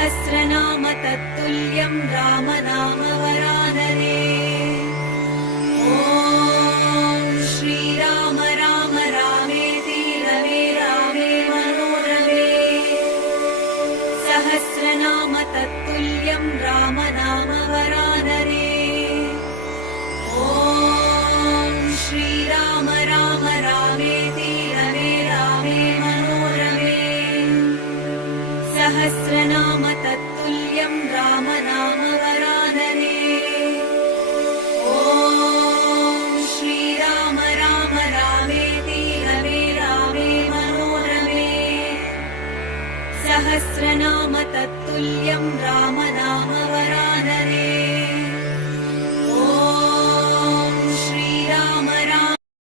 सहस्रनाम तत्तुल्यं रामनाम वरानने। ॐ श्रीराम राम रामेति रमे रामे मनोरमे। सहस्रनाम तत्तुल्यं रामनाम वरानने। ॐ श्रीराम राम रामेति रमे रामे मनोरमे। सहस्रनाम तत्तुल्यं रामनाम वरानने। ॐ श्रीराम राम रामेति रमे रामे मनोरमे। सहस्रनाम तत्तुल्यं रामनाम वरानने।